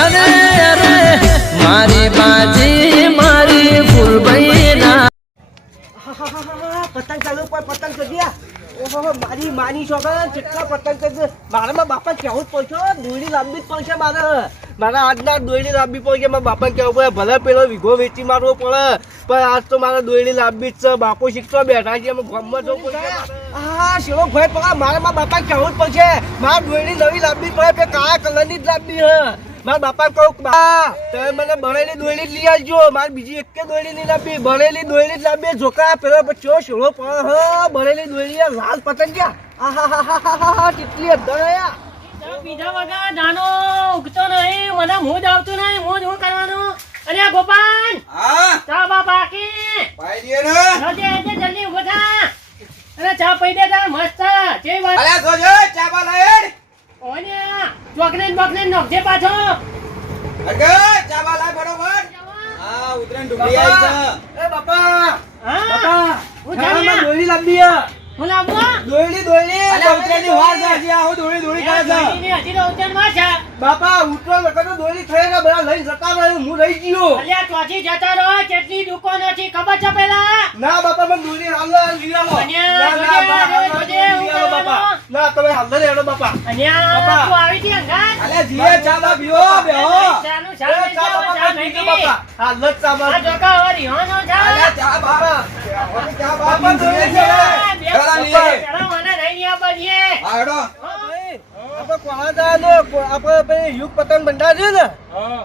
અરે અરે મારી બાજી મારી ફૂલભાઈ ના પતંગ ચાલુ પર પતંગ ચગ્યા. ઓહો મારી માની છોકરા કેટલા પતંગ ચગે. મારા બાપા કેવું પડશે દોડી લાંબી જ પડશે મારા આજના દોડી લાંબી પડશે. મારા બાપા કેવું પડે ભલે પેલો વીઘો વેચી મારવો પડે પણ આજ તો મારા દોડી લાંબી જ છે. બાપુ શીખતો બેઠા છે ગામમાં જવું પડશે. હા શેરો ભાઈ પડા મારા બાપા કેવું જ પડશે. મારા દોડી નવી લાંબી પડે કાળા કલરની જ લાંબી હે. મારા બાપા કહું બા તમે મને બળેલી દોયડી જ લઈ આવજો. મારે બીજી એક દોયડી નહીં લાવી બળેલી દોયડી જ લાવી. જોકા પેલો ચો શેરો પણ હ બળેલી દોયડી લાલ પતંગ ગયા. આહા કેટલી અધર બીજા વગર નાનો ઉગતો નહીં મને મોજ આવતું નહીં. મોજ હું કરવાનું. અરે ગોપાલ ચા બા બાકી જલ્દી ઉભો થા. અરે ચા પી દે તાર મસ્ત જે વાત ઓને ચોકલેટ બોકલેટ નોખજે પાછો. એ બાપા હા હું બાપા દોયડી લાંબી હે. હું લાવો બાપા ઉતરો લગન દોયડી થઈ ગયા બધા લઈને જતા રહ્યો હું રહી ગયો. અલ્યા ચોથી જતા રહો કેટલી દુકાનો છે ખબર છે પેલા. ના બાપા મને દોયડી હાલ લઈ આવો. બાપા ના તમે હાલ લઈ આવો બાપા. અન્યા તું આવી હતી અંગાત. અલ્યા જીએ ચા બા પીઓ બેહો. ચાનું ચાનું ચા નહીં બાપા હાલ જ ચા બા. આ જોકા હરી હોનો ચા. અલ્યા ચા બાપા ચા બાપા દોયડી છે. મને નહીં આપજે. આપણે કોણા જવાનું આપણે યુગ પતંગ બંધા છે ને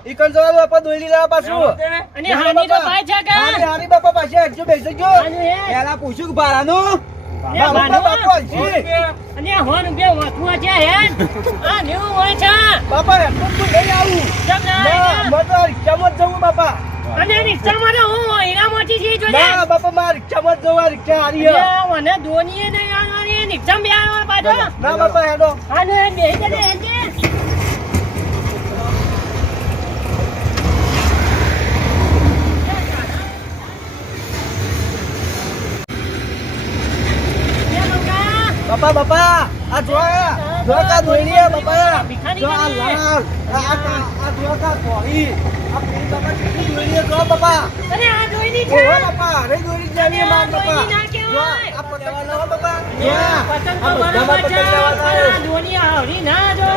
ઈ કન જવાનું આપણે દોયડી લાવવા પાછું. અને હાની તો પાય છે કે હારી બાપા પાસે એકજો બેસજો. પેલા પૂછ્યું કે ભાડાનું બાપા અને હોન બે વાકવા છે હે આ ન્યુ હોય છે બાપા એટલું તો લઈ આવું. જમ ના મતો રિક્ષામાં જ જવું બાપા. અને રિક્ષામાં તો હું હીરામાંથી જી જોજે. ના બાપા માર રિક્ષામાં જ જવું. રિક્ષા હારી હે. મને ધોનીએ નહીં આવવાની રિક્ષામાં બે આવવા પાછો. ના બાપા હેડો. અને બેહી જજે હેજે. બાપા બાપા આ જો કા દોયડી બાપા. જો આ લાલ આ જો કા કોરી આ પેલી બાપા કેટલી દોયડી જો બાપા. અરે આ દોયડી છે ઓ બાપા રે દોયડી જાવી માર બાપા. જો આ પતંગ લાવો બાપા. પતંગ તો બરાબર છે પણ આ ધોની આવડી ના જો.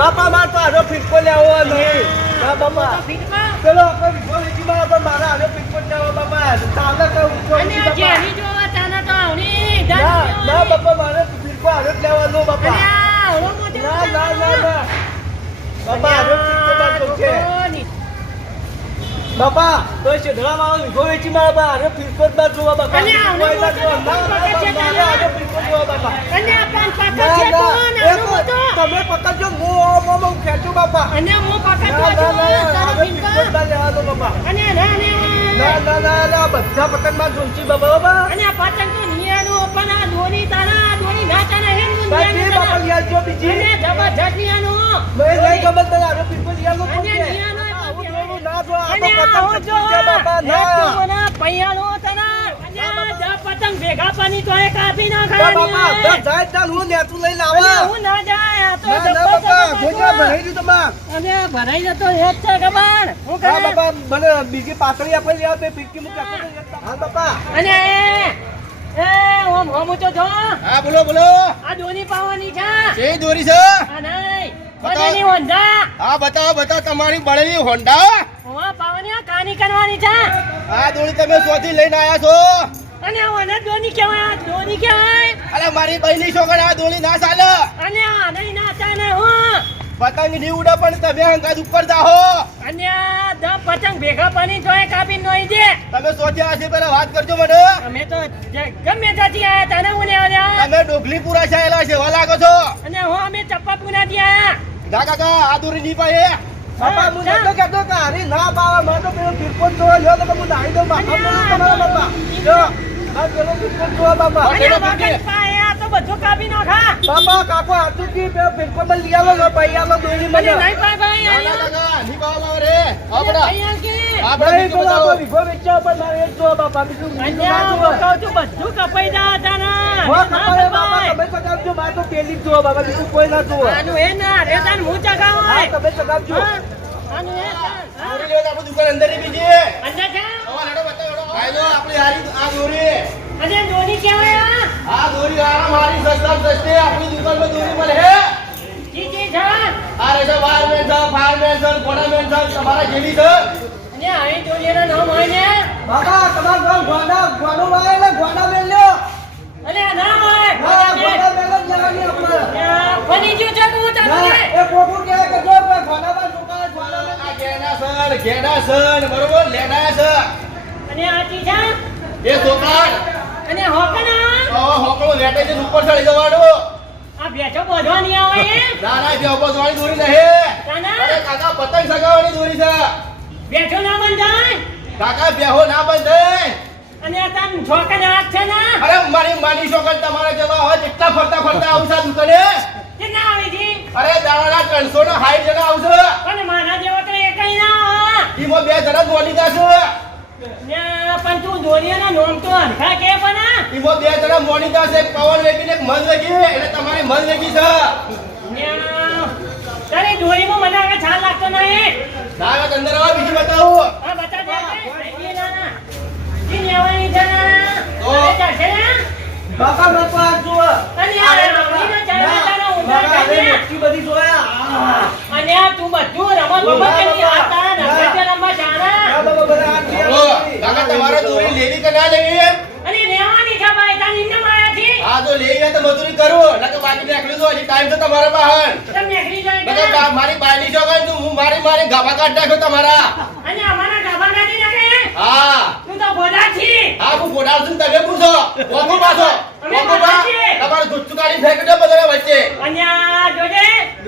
બાપા માર તો આનો ફિટકો લેવો નહીં. હા બાપા ફીટમાં ચલો આપણે વિશ્વજી માં પણ મારા આનો ફિટકો લેવો બાપા. ચાલે કે ઉઠો અને આ જેની જોવા તાના તો આવડી ના બાપા મારે ફિટકો આનો જ લેવાનો બાપા. ના ના ના ના બાપા આનો ફિટકો બાતો છે બાપા. તો છેડરા માં વિગો વેચી માં બાપા આનો ફિટકો જ બાર જોવા બાપા. અને આવનો આનો ફિટકો જોવા બાપા. અને આપણ પાકત છે કોણ આનો મોટો. તમે પકડજો હું ખેંચું બાપા. અને હું પાકત તો તારો ફીટકો લેવાનો બાપા. અને ના ના ના ના બધા પતંગ માં જોઈશી બાબા. અને આ પતંગ તો નિયાનો પણ આ ધોની તારા ધોની નાચા નહીં બાકી બાપા લ્યાજો બીજી. અને જબરજસ્ત નિયાનો મેં નહીં ગમત મને આનો ફિટકો લ્યાવો અને પડશે. નિયાનો આવું જોવું ના જો આ અને પતંગ આવો જો છે બાપા. ના ના પૈયાનો તના અને જા પતંગ ભેગા પાની તો એ કાપી ના બાપા ખાવાની જાય ચાલ હું નેતું લઈને અને આવા. હું ના જાય આ તો ના ના બાપા ગોજા ભરાઈ દીધું તમાર. અને ભરાઈ જતો એ જ છે ખબર હું હા કરે બાપા મને બીજી પાતળી આપણે લેવા બે ફિટકી મૂકી આપો. હા બાપા. અને એ ઓમ ઓમ તો જો હા બોલો બોલો. આ દોની પાવાની છે જે દોરી છે આ નહીં બનેની હોન્ડા હા બતાવો બતાવો તમારી બળેલી હોન્ડા. ઓવા પાવાની આ કાની કરવાની છે આ દોરી તમે શોધી લઈને આયા છો. અને ઓને દોની કહેવાય આ દોની કહેવાય અરે મારી બહેની છોકરી આ દોરી ના ચાલે. અને આ નહીં નાચા ને હું પતંગ ની ઉડે પણ તમે હંગાત ઉપર જાહો. અને આ દ પતંગ ભેગા પાની જોય કાપી નોઈ દે. તમે શોધ્યા હશે પેલા વાત કરજો મને. અમે તો ગમે ત્યાંથી આયા તને મને આવ્યા તમે ડોગલીપુરા છાયેલા છે લાગો છો. અને હું અમે ચપ્પાપુરાથી આયા જા કાકા આ દોરી નહીં પાયે. બાપા હું નતો કહેતો કે હારી ના પાવા મને તો પેલો ફિરકો જોવા લ્યો તો હું નાઈ દઉં બાપા. તમારા બાપા જો આ પેલો ફિરકો જોવા બાપા. અને વગર પાયા તો બધું કાપી નાખા બાપા કાકો હાથું કી પેલો ફિરકો મને લઈ આવો ને પૈયાનો દોરી અને મને. નહીં પાય ભાઈ ના, ના, કાકા, નહીં પાવામાં આવે રે. આપડા. અહીંયા કે આપડા નહીં બીજું પેલો બતાવો. આપણો વિઘો વેચ્યો પણ મારે એક જોવા બાપા બીજું બીજું ના અહીંયા જોવા. હું કહું છું બધું કપાઈ જા તાના હો કપાળે બાપા તમે ચગાવજો મારે તો પેલી જ જોવા બાપા બીજું કોઈ ના જોવા. આનું એ ના રે તાન હું ચગાવાય હા તમે ચગાવજો. આનું હે? હા? દોરી લેવા તો આપણી દુકાન અંદરની બીજી. અંદર છે? હવે લેડો બતાવો, લેડો. આ જો આપણી હારી આ દોરી. અને દોરી કેવાય આ? આ દોરી આ મારી સસ્તામાં સસ્તી આપણી દુકાનમાં દોરી મળે હે. જી જી છે. આ રહેશે વાયરમેન છે, ફાયરમેન છે, ગોડામેન છે, તમારા જેવી છે. અને આવી દોરીના નામ હોય ને? બાપા તમારા ઘર ગોડો વાય ને ગોડા મેલ લ્યો. અને આ નામ હોય? હા, ગોડા મેલ જ લેવાની આપણે. બની ગયું છે તું તારું ના, ને? એ ખોટું કહેવાય કે જો ગોડામાં છોકરા ગોડા મેલ. આ ઘેડા છે, બરોબર લેડા છે. અને આ જી છે? એ છોકરા અને હોકના? હોકળો લેટે છે ઉપર ચડી જવાનું. આ બેઠો બોધવાની આવે એ? ના ના જે ઉપર જોવાની દોરી નહીં. તાના? અરે કાકા પતંગ સગાવવાની દોરી છે. બેઠો ના બંધાય? કાકા બેહો ના બંધે. અને આ તાન છોકરા હાથ છે ને? અરે મારી માની છોકર તમારા જેવા હોય જેટલા ફરતા ફરતા આવશે આ દુકાને. કેટલા આવે છે? અરે દાડાના 360 જણા આવશે. પણ મારા જેવો તો એકય ના આવે. ઈમાં 2 જણા દોડી જશે. ને પણ તું દોરીયાના નોમ તો હરખા કે પણ ઈમાં 2 જણા મોડી જશે. એક પવન વેગી ને એક મન વેગી. એટલે તમારી મન વેગી છે. ને તારી દોરીમાં મને આગળ છાલ લાગતો નહીં. ના અંદર આવો બીજી બતાવું. આ બતા દે કે ના જી લેવાની છે ને? તો? અરે ચાલશે ને? બાપા બાપા આ જુઓ. અને આ રમણીનો ચાલે તારો ઊંધા બાપા, કાઢે. હવે મોટી બધી જોયા. અને આ તું બધું રમત બમત કરી આ તારા નખત્યા રમવા આ જાણા. બાબા બધા હાથ બોલો, ધ્યાન કાકા તમારે દોરી લેવી કે ના લેવી? અને રહેવાની છે ભાઈ તાર નિમ્ન માયાથી. હા તો લેવી હોય તો મજૂરી કરું. નકર બાકી નીકળી દો હજી ટાઈમ છે તમારા પાસે. તમે નીકળી જાય નકર કે? મારી બાયડી છોકરી તું હું મારી ગાભા કાઢ નાખ્યો તમારા. અને અમારા ગાભા કાઢી નાખે. હા તું તો બોડા છી. હા હું બોડાવું છું તમે પૂછો. કોકો પાછો અમે કોકો બોડા પા છીએ. તમારું ગુચ્ચું કાઢી ફેંકી દો બધાના વચ્ચે. અને આ જોજે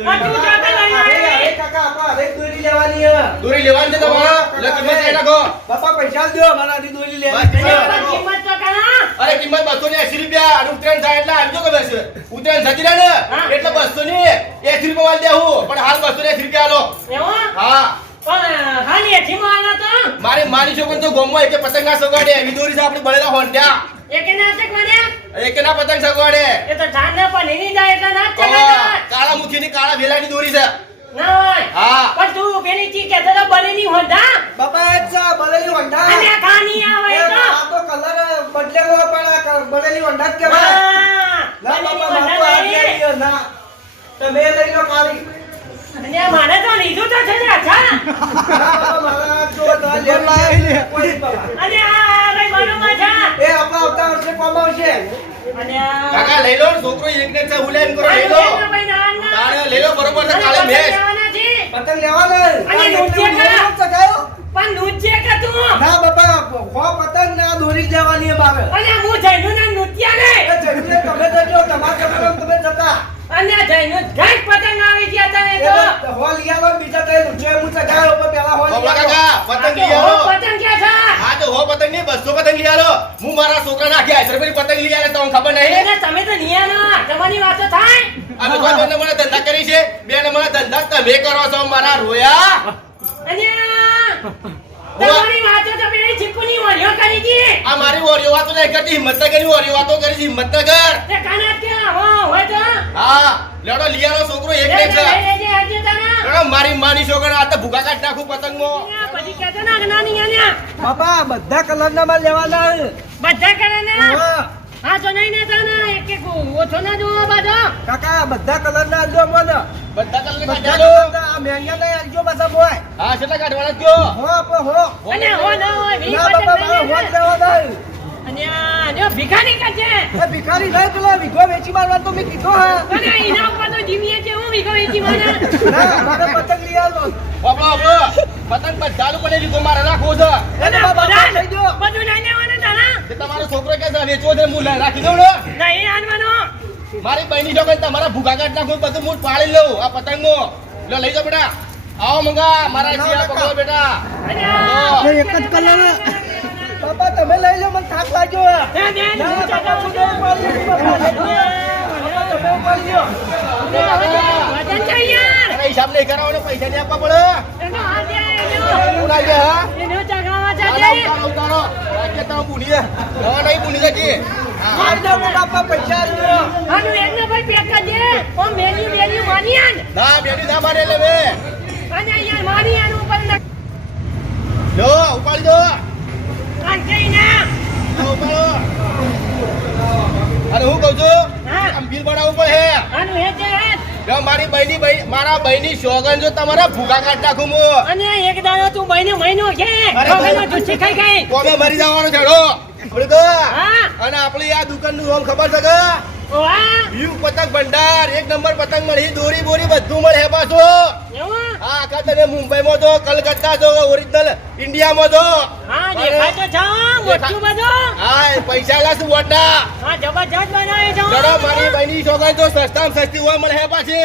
આ તું જોતા લઈ અરે આવી. કાકા આપા હવે દોરી લેવાની હે. દોરી લેવાની છે તમારા. એટલે કિંમત લઈ નાખો. બાપા પૈસા દો મારા આથી દોરી લેવાની બસ, છે. અને કિંમત તો કરા. અરે કિંમત 280 રૂપિયા. અને ઉત્તરાયણ થાય એટલે આવજો કે બસ. ઉત્તરાયણ થતી રહે ને હા. એટલે 200 ની 80 રૂપિયા વાળ દેવું. પણ હાલ 280 રૂપિયા આલો. એવો? હા પણ હાલી એથી માનો તો મારી માની છોકરી તો ગોમમાં એકે પતંગ ના સગાડે. એવી દોરી છે આપણે બળેલા હોંડ્યા. એકે નાટક બન્યા. એકે ના પતંગ સગાડે. એ તો ધાન પણ એની જાય એટલે ના જ ઓહો, ચગાડતા. કાળા મુખીની કાળા વેલાની દોરી છે. ના હોય. હા પણ તું પેલી ચીજ કહેતો તો બનેલી હોંધા. બાપા એ જ છે, બનેલી વંડા. અને આ ખાની આવે એ તો. આ તો કલર બદલેલો પણ આ બનેલી વંડા જ કહેવાય. ના, ના બનેલી બાપા હોંધા મારો હાથ નહીં. લઈ લ્યો, ના તમે લઈ લો કાળી. અને મારે તો લીધું તો છે ને અચ્છા. ના બાપા મારા હાથ જો તો લેવ લાય કોઈ બાપા. અને આ કઈ બનવા છે. એ આપણા આવતા વર્ષે કોમ આવશે. અને આ કાકા લઈ લો ને, છોકરો એકને છે ઉલેમ કરો લઈ લો. આ ભાઈ નાના. તાણે લઈ લો બરોબર છે અને કાલે પતંગ મેચ. લેવાના છે. પતંગ લેવાનો. અને નૃત્ય કરા. ચગાયો. પણ નૃત્ય કે તું. ના બાપા હો પતંગ ના દોરી જ લેવાની હે મારે. અને હું જઈનું ના નૃત્ય ને. એ જઈને તમે જજો તમારા કપડાં તમે જતા. અને જઈનું ઘાટ પતંગ આવી ગયા તને એ તો. તો હો લઈ આવો ને બીજા ત્રણ રૂપિયા હું ચગાયો પણ પેલા હો લઈ બાબા આવો. કાકા પતંગ લઈ આ તો આવો. પતંગ ક્યાં છે? હા તો હો પતંગ નહીં 200 પતંગ લઈ આલો. હું મારા છોકરા નાખ્યા 80 રૂપિયાની પતંગ લઈ આલે તો ખબર નહીં. એને તમે તો નિયાના તમારી વાતો થાય. આ બધા બેને મને ધંધા કરી છે. બેને મને ધંધા તમે કરો છો મારા રોયા. અને તમારી વાતો તો પેલી ચીકુની ઓરિયો કરી હતી. આ મારી ઓરિયો વાતો નહીં કરતી. હિંમતનગરની ઓરિયો વાતો કરી છે. હિંમતનગર. તે કાના કે હો હોય તો હા લેડો લઈ આલો છોકરો એક ને એક છે. લઈ લેજે આજે તને. લેડો મારી માની છોકરા આ તો ભૂકા કાઢ નાખું પતંગમાં. આ પછી કહેતો ના કે નાની આન્યા. બાપા બધા કલરના માં લેવાના હે. બધા કરે ને. હા. હા તો નહીં ને તને એક એક ઓછો ના જોવો બાજો. કાકા બધા કલરના આલજો મને. બધા કલર બધા કાઢ્યા કલરના આ મેંગા નહીં આલજો પાછા બોય. હા કેટલા કાઢવાના કયો? હો આપો હો. અને હો ના હોય વી ના બાપા મારો પતંગ હોજ લઈ લેજે. લેવાના હે. અને આ જો ભિખારી કરજે. એ ભિખારી નહીં પેલો વિઘો વેચી મારવા તો મેં કીધો હે. અને એના ઉપર તો જીવીએ છે હું વિગો વેચી મને. ના મારે પતંગ લઈ આલો. બાપડો બાપડો પતંગ બધાનું પડે લીધો મારે રાખવો છે. એને બાપા બધા લઈ જો. બધું લઈ લેવાનું તારા. તે તમારો છોકરો કે છે વેચવો છે હું લઈ રાખી દઉં ને. નહીં આનવાનો. મારી બહેની છોકરી તમારા ભૂખા કાઢ નાખું બધું હું પાળી લઉં આ પતંગો. લો લઈ જાઓ બેટા. આવો મંગા મારા સિયા પકડો બેટા. અને હા. એક જ કલર. બાપા તમે લઈ લો મને થાક લાગ્યો હે. દે દે ના હું બાપા ચગાવું હું છું. નહીં પાડી શકું બાપા. બાપા તમે ઉપાડી લ્યો. વજન છે યાર. અરે હિસાબ નહીં કરાવવાનો પૈસા નહીં આપવા પડે. એનો હાથ દે હું ના લે હા. એનો ચગાવવા ઉતારો, જાજે. ઉતારો, ઉતારો. આજે તમે ભૂલી જા. હવે નહીં ભૂલી જતી. હા. મારી દો બાપા પૈસા આલજો. આનું એકને ભાઈ પેક કરજે. ઓમ મેલ્યું મેલ્યું માની આન. ના બેટી ના મારે લે બે. અને યાર માની આનું પાડી દો કાંઈ ના. આ ઉપાડો. અને હું કહું છું હા. આમ બિલ બનાવવું પડે આનું હેડ છે, હેડ. જો મારા બહેની સોગન જો તમારા ભૂખા કાઢ નાખું હું અને એક દાડો તું બહેને મહિનો છે અરે મહિનો જુઠ્ઠી ખાઈ ગઈ. કોમે મરી જવાનો છેડો આપણે તો હા. અને આપણી આ દુકાનનું નામ ખબર છે કે વાહ. વ્યૂ પતંગ ભંડાર 1 નંબર પતંગ મળી દોરી બોરી બધું મળે હે પાછું એવું? હા આખા તને મુંબઈમાં તો કલકત્તા તો ઓરિજિનલ ઇન્ડિયામાં તો હા, દેખાય તો છે, મોટું બધું. હા પૈસા લાસ વોટા હા, જબરજસ્ત બનાવે છે. ચલો મારી બહેની સોગન તો સસ્તામાં સસ્તી હોય મળે હે પાછી